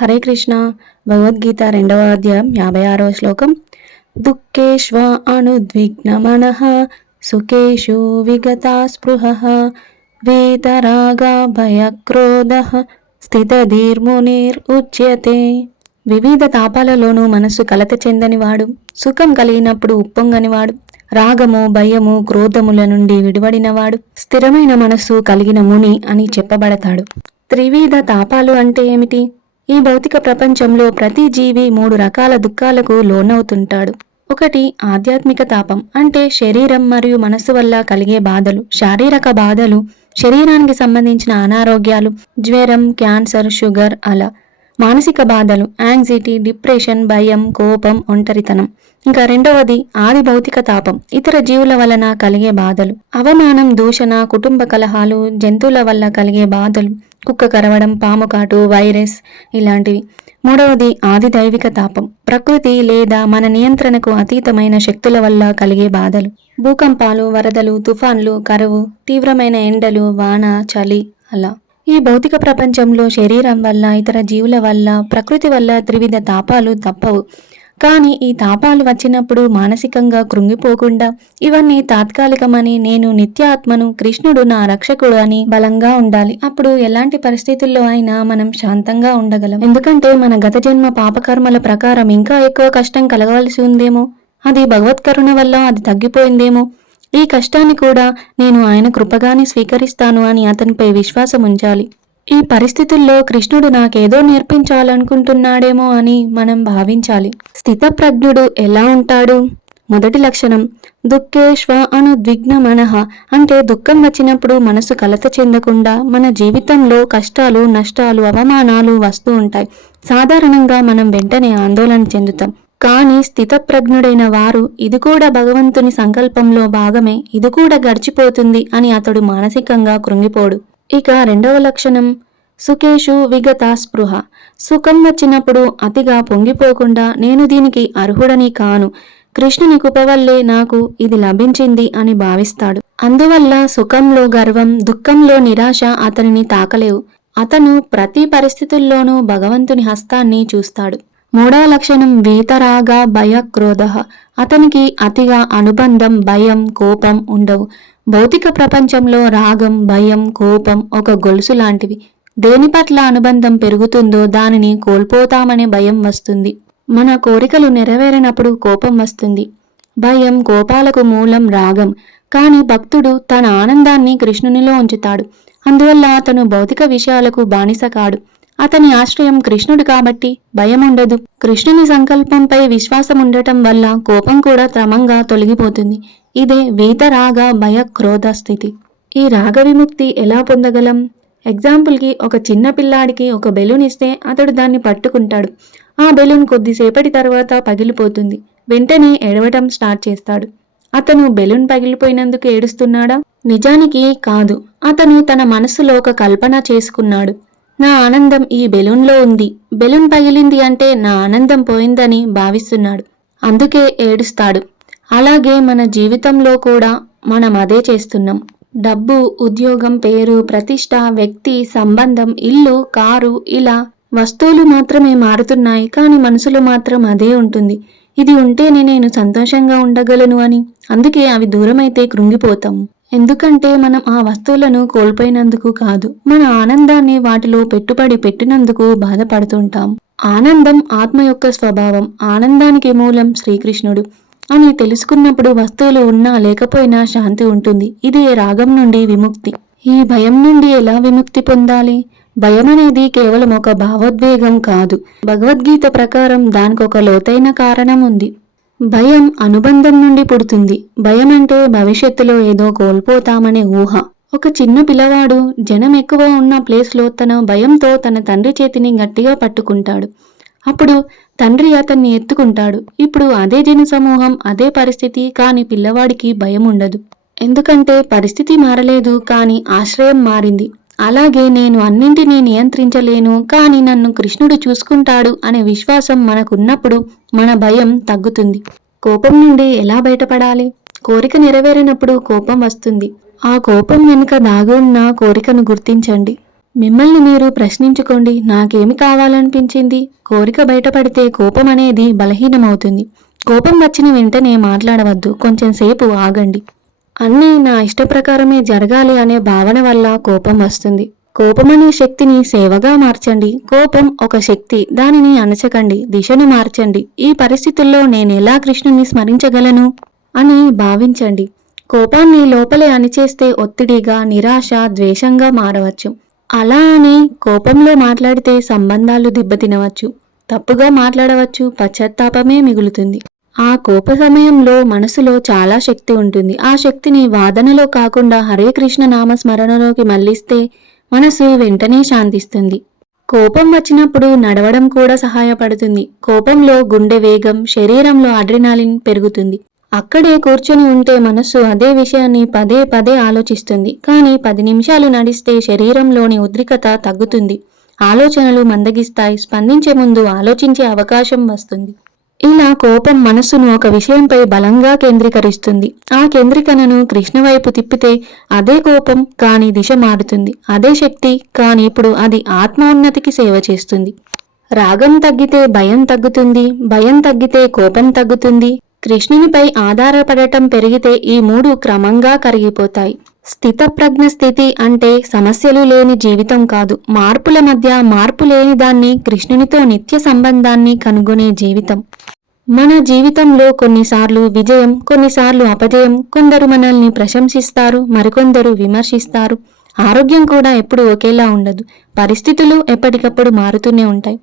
హరే కృష్ణ. భగవద్గీత 2వ అధ్యాయం 56వ శ్లోకం. దుఃఖేష్వ అనుద్విగ్నమనః సుఖేషు విగతా స్పృహః వీతరాగా భయక్రోధః స్థితధీర్మునిర్ ఉచ్యతే. వివిధ తాపాలలోనూ మనస్సు కలత చెందనివాడు, సుఖం కలిగినప్పుడు ఉప్పొంగనివాడు, రాగము భయము క్రోధముల నుండి విడివడినవాడు స్థిరమైన మనస్సు కలిగిన ముని అని చెప్పబడతాడు. త్రివిధ తాపాలు అంటే ఏమిటి? ఈ భౌతిక ప్రపంచంలో ప్రతి జీవి 3 రకాల దుఃఖాలకు లోనవుతుంటాడు. ఒకటి ఆధ్యాత్మిక తాపం, అంటే శరీరం మరియు మనస్సు వల్ల కలిగే బాధలు. శారీరక బాధలు, శరీరానికి సంబంధించిన అనారోగ్యాలు, జ్వరం, క్యాన్సర్, షుగర్. అలా మానసిక బాధలు, యాంగ్జైటీ, డిప్రెషన్, భయం, కోపం, ఒంటరితనం. ఇంకా రెండవది ఆది భౌతిక తాపం, ఇతర జీవుల వలన కలిగే బాధలు, అవమానం, దూషణ, కుటుంబ కలహాలు, జంతువుల వల్ల కలిగే బాధలు, కుక్క కరవడం, పాము కాటు, వైరస్ ఇలాంటివి. మూడవది ఆది దైవిక తాపం, ప్రకృతి లేదా మన నియంత్రణకు అతీతమైన శక్తుల వల్ల కలిగే బాధలు, భూకంపాలు, వరదలు, తుఫాన్లు, కరువు, తీవ్రమైన ఎండలు, వాన, చలి. అలా ఈ భౌతిక ప్రపంచంలో శరీరం వల్ల, ఇతర జీవుల వల్ల, ప్రకృతి వల్ల త్రివిధ తాపాలు తప్పవు. కానీ ఈ తాపాలు వచ్చినప్పుడు మానసికంగా కృంగిపోకుండా ఇవన్నీ తాత్కాలికమని, నేను నిత్యాత్మను, కృష్ణుడు నా రక్షకుడు అని బలంగా ఉండాలి. అప్పుడు ఎలాంటి పరిస్థితుల్లో అయినా మనం శాంతంగా ఉండగలం. ఎందుకంటే మన గత జన్మ పాపకర్మల ప్రకారం ఇంకా ఎక్కువ కష్టం కలగవలసి ఉందేమో, అది భగవత్కరుణ వల్ల అది తగ్గిపోయిందేమో. ఈ కష్టాన్ని కూడా నేను ఆయన కృపగానే స్వీకరిస్తాను అని అతనిపై విశ్వాసం ఉంచాలి. ఈ పరిస్థితుల్లో కృష్ణుడు నాకేదో నేర్పించాలనుకుంటున్నాడేమో అని మనం భావించాలి. స్థితప్రజ్ఞుడు ఎలా ఉంటాడు? మొదటి లక్షణం దుఃఖేష్వ అనుద్విగ్న మనః, అంటే దుఃఖం వచ్చినప్పుడు మనసు కలత చెందకుండా. మన జీవితంలో కష్టాలు, నష్టాలు, అవమానాలు వస్తూ ఉంటాయి. సాధారణంగా మనం వెంటనే ఆందోళన చెందుతాం. కానీ స్థితప్రజ్ఞుడైన వారు ఇది కూడా భగవంతుని సంకల్పంలో భాగమే, ఇది కూడా గడిచిపోతుంది అని అతడు మానసికంగా కృంగిపోడు. ఇక రెండవ లక్షణం సుఖేషు విగత స్పృహ, సుఖం వచ్చినప్పుడు అతిగా పొంగిపోకుండా నేను దీనికి అర్హుడని కాను, కృష్ణుని కృపవల్లే నాకు ఇది లభించింది అని భావిస్తాడు. అందువల్ల సుఖంలో గర్వం, దుఃఖంలో నిరాశ అతనిని తాకలేవు. అతను ప్రతి పరిస్థితుల్లోనూ భగవంతుని హస్తాన్ని చూస్తాడు. మూడవ లక్షణం వీతరాగ భయ క్రోధ, అతనికి అతిగా అనుబంధం, భయం, కోపం ఉండవు. భౌతిక ప్రపంచంలో రాగం, భయం, కోపం ఒక గొలుసు లాంటివి. దేని పట్ల అనుబంధం పెరుగుతుందో దానిని కోల్పోతామనే భయం వస్తుంది. మన కోరికలు నెరవేరినప్పుడు కోపం వస్తుంది. భయం, కోపాలకు మూలం రాగం. కానీ భక్తుడు తన ఆనందాన్ని కృష్ణునిలో ఉంచుతాడు. అందువల్ల అతను భౌతిక విషయాలకు బానిస కాడు. అతని ఆశ్రయం కృష్ణుడు కాబట్టి భయం ఉండదు. కృష్ణుని సంకల్పంపై విశ్వాసం ఉండటం వల్ల కోపం కూడా క్రమంగా తొలగిపోతుంది. ఇదే వీతరాగ భయ క్రోధ స్థితి. ఈ రాగ విముక్తి ఎలా పొందగలం? ఎగ్జాంపుల్కి ఒక చిన్న పిల్లాడికి ఒక బెలూన్ ఇస్తే అతడు దాన్ని పట్టుకుంటాడు. ఆ బెలూన్ కొద్దిసేపటి తర్వాత పగిలిపోతుంది. వెంటనే ఏడవటం స్టార్ట్ చేస్తాడు. అతను బెలూన్ పగిలిపోయినందుకు ఏడుస్తున్నాడా? నిజానికి కాదు. అతను తన మనస్సులో ఒక కల్పన చేసుకున్నాడు. నా ఆనందం ఈ బెలూన్లో ఉంది, బెలూన్ పగిలింది అంటే నా ఆనందం పోయిందని భావిస్తున్నాడు. అందుకే ఏడుస్తాడు. అలాగే మన జీవితంలో కూడా మనం అదే చేస్తున్నాం. డబ్బు, ఉద్యోగం, పేరు, ప్రతిష్ట, వ్యక్తి, సంబంధం, ఇల్లు, కారు, ఇలా వస్తువులు మాత్రమే మారుతున్నాయి. కానీ మనసులో మాత్రం అదే ఉంటుంది. ఇది ఉంటేనే నేను సంతోషంగా ఉండగలను అని. అందుకే అవి దూరమైతే కృంగిపోతాము. ఎందుకంటే మనం ఆ వస్తువులను కోల్పోయినందుకు కాదు, మన ఆనందాన్ని వాటిలో పెట్టుబడి పెట్టినందుకు బాధపడుతుంటాం. ఆనందం ఆత్మ యొక్క స్వభావం. ఆనందానికి మూలం శ్రీకృష్ణుడు అని తెలుసుకున్నప్పుడు వస్తువులు ఉన్నా లేకపోయినా శాంతి ఉంటుంది. ఇది రాగం నుండి విముక్తి. ఈ భయం నుండి ఎలా విముక్తి పొందాలి? భయం అనేది కేవలం ఒక భావోద్వేగం కాదు. భగవద్గీత ప్రకారం దానికి ఒక లోతైన కారణం ఉంది. భయం అనుబంధం నుండి పుడుతుంది. భయం అంటే భవిష్యత్తులో ఏదో కోల్పోతామనే ఊహ. ఒక చిన్న పిల్లవాడు జనం ఎక్కువ ఉన్న ప్లేస్లో తన భయంతో తన తండ్రి చేతిని గట్టిగా పట్టుకుంటాడు. అప్పుడు తండ్రి అతన్ని ఎత్తుకుంటాడు. ఇప్పుడు అదే జన సమూహం, అదే పరిస్థితి, కానీ పిల్లవాడికి భయం ఉండదు. ఎందుకంటే పరిస్థితి మారలేదు, కానీ ఆశ్రయం మారింది. అలాగే నేను అన్నింటినీ నియంత్రించలేను, కానీ నన్ను కృష్ణుడు చూసుకుంటాడు అనే విశ్వాసం మనకున్నప్పుడు మన భయం తగ్గుతుంది. కోపం నుండి ఎలా బయటపడాలి? కోరిక నెరవేరినప్పుడు కోపం వస్తుంది. ఆ కోపం వెనుక దాగి ఉన్న కోరికను గుర్తించండి. మిమ్మల్ని మీరు ప్రశ్నించుకోండి. నాకేమి కావాలనిపించింది? కోరిక బయటపడితే కోపం అనేది బలహీనమవుతుంది. కోపం వచ్చిన వెంటనే మాట్లాడవద్దు. కొంచెం సేపు ఆగండి. అన్నీ నా ఇష్టప్రకారమే జరగాలి అనే భావన వల్ల కోపం వస్తుంది. కోపమనే శక్తిని సేవగా మార్చండి. కోపం ఒక శక్తి, దానిని అణచకండి, దిశను మార్చండి. ఈ పరిస్థితుల్లో నేనెలా కృష్ణుని స్మరించగలను అని భావించండి. కోపాన్ని లోపలే అణిచేస్తే ఒత్తిడిగా, నిరాశ, ద్వేషంగా మారవచ్చు. అలా అని కోపంలో మాట్లాడితే సంబంధాలు దెబ్బతినవచ్చు, తప్పుగా మాట్లాడవచ్చు, పశ్చాత్తాపమే మిగులుతుంది. ఆ కోప సమయంలో మనసులో చాలా శక్తి ఉంటుంది. ఆ శక్తిని వాదనలో కాకుండా హరే కృష్ణ నామ స్మరణలోకి మళ్లిస్తే మనసు వెంటనే శాంతిస్తుంది. కోపం వచ్చినప్పుడు నడవడం కూడా సహాయపడుతుంది. కోపంలో గుండె వేగం, శరీరంలో అడ్రినాలిన్ పెరుగుతుంది. అక్కడే కూర్చొని ఉంటే మనస్సు అదే విషయాన్ని పదే పదే ఆలోచిస్తుంది. కానీ 10 నిమిషాలు నడిస్తే శరీరంలోని ఉద్రిక్తత తగ్గుతుంది. ఆలోచనలు మందగిస్తాయి. స్పందించే ముందు ఆలోచించే అవకాశం వస్తుంది. ఇలా కోపం మనస్సును ఒక విషయంపై బలంగా కేంద్రీకరిస్తుంది. ఆ కేంద్రీకరణను కృష్ణ వైపు తిప్పితే అదే కోపం కాని దిశ మారుతుంది. అదే శక్తి కాని ఇప్పుడు అది ఆత్మోన్నతికి సేవ చేస్తుంది. రాగం తగ్గితే భయం తగ్గుతుంది. భయం తగ్గితే కోపం తగ్గుతుంది. కృష్ణునిపై ఆధారపడటం పెరిగితే ఈ 3 క్రమంగా కరిగిపోతాయి. స్థితప్రజ్ఞ స్థితి అంటే సమస్యలు లేని జీవితం కాదు, మార్పుల మధ్య మార్పు లేని దాన్ని, కృష్ణునితో నిత్య సంబంధాన్ని కనుగొనే జీవితం. మన జీవితంలో కొన్నిసార్లు విజయం, కొన్నిసార్లు అపజయం. కొందరు మనల్ని ప్రశంసిస్తారు, మరికొందరు విమర్శిస్తారు. ఆరోగ్యం కూడా ఎప్పుడు ఒకేలా ఉండదు. పరిస్థితులు ఎప్పటికప్పుడు మారుతూనే ఉంటాయి.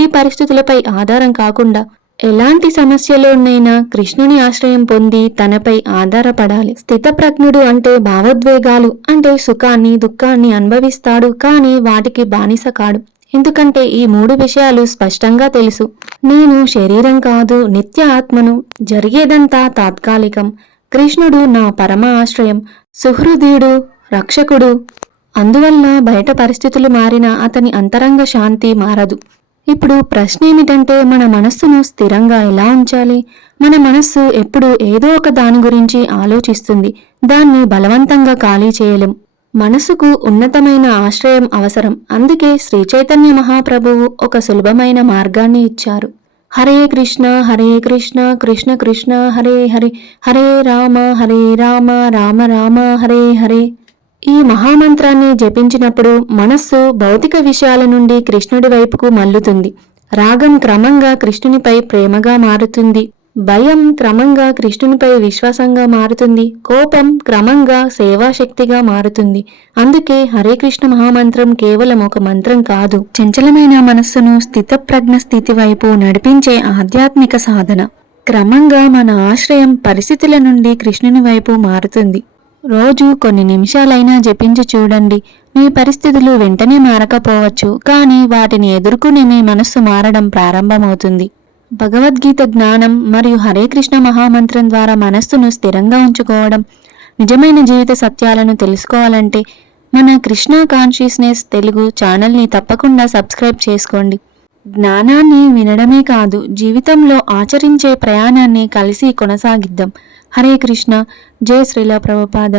ఈ పరిస్థితులపై ఆధారం కాకుండా ఎలాంటి సమస్యలోనైనా కృష్ణుని ఆశ్రయం పొంది తనపై ఆధారపడాలి. స్థితప్రజ్ఞుడు అంటే భావోద్వేగాలు అంటే సుఖాన్ని, దుఃఖాన్ని అనుభవిస్తాడు, కానీ వాటికి బానిస కాడు. ఎందుకంటే ఈ 3 విషయాలు స్పష్టంగా తెలుసు. నేను శరీరం కాదు, నిత్య ఆత్మను. జరిగేదంతా తాత్కాలికం. కృష్ణుడు నా పరమ ఆశ్రయం, సుహృదయుడు, రక్షకుడు. అందువల్ల బయట పరిస్థితులు మారినా అతని అంతరంగ శాంతి మారదు. ఇప్పుడు ప్రశ్న ఏమిటంటే, మన మనస్సును స్థిరంగా ఎలా ఉంచాలి? మన మనస్సు ఎప్పుడూ ఏదో ఒక దాని గురించి ఆలోచిస్తుంది. దాన్ని బలవంతంగా ఖాళీ చేయలేం. మనసుకు ఉన్నతమైన ఆశ్రయం అవసరం. అందుకే శ్రీ చైతన్య మహాప్రభువు ఒక సులభమైన మార్గాన్ని ఇచ్చారు. హరే కృష్ణ కృష్ణ కృష్ణ హరే హరే, హరే రామ రామ రామ హరే హరే. ఈ మహామంత్రాన్ని జపించినప్పుడు మనస్సు భౌతిక విషయాల నుండి కృష్ణుడి వైపుకు మల్లుతుంది. రాగం క్రమంగా కృష్ణునిపై ప్రేమగా మారుతుంది. భయం క్రమంగా కృష్ణునిపై విశ్వాసంగా మారుతుంది. కోపం క్రమంగా సేవాశక్తిగా మారుతుంది. అందుకే హరే కృష్ణ మహామంత్రం కేవలం ఒక మంత్రం కాదు, చంచలమైన మనస్సును స్థితప్రజ్ఞ స్థితి వైపు నడిపించే ఆధ్యాత్మిక సాధన. క్రమంగా మన ఆశ్రయం పరిస్థితుల నుండి కృష్ణుని వైపు మారుతుంది. రోజు కొన్ని నిమిషాలైనా జపించి చూడండి. మీ పరిస్థితులు వెంటనే మారకపోవచ్చు, కానీ వాటిని ఎదుర్కొనే మీ మనస్సు మారడం ప్రారంభమవుతుంది. భగవద్గీత జ్ఞానం మరియు హరే కృష్ణ మహామంత్రం ద్వారా మనస్సును స్థిరంగా ఉంచుకోవడం. నిజమైన జీవిత సత్యాలను తెలుసుకోవాలంటే మన కృష్ణ కాన్షియస్నెస్ తెలుగు ఛానల్ని తప్పకుండా సబ్స్క్రైబ్ చేసుకోండి. జ్ఞానాన్ని వినడమే కాదు, జీవితంలో ఆచరించే ప్రయాణాన్ని కలిసి కొనసాగిద్దాం. హరే కృష్ణ. జై శ్రీల ప్రభుపాద.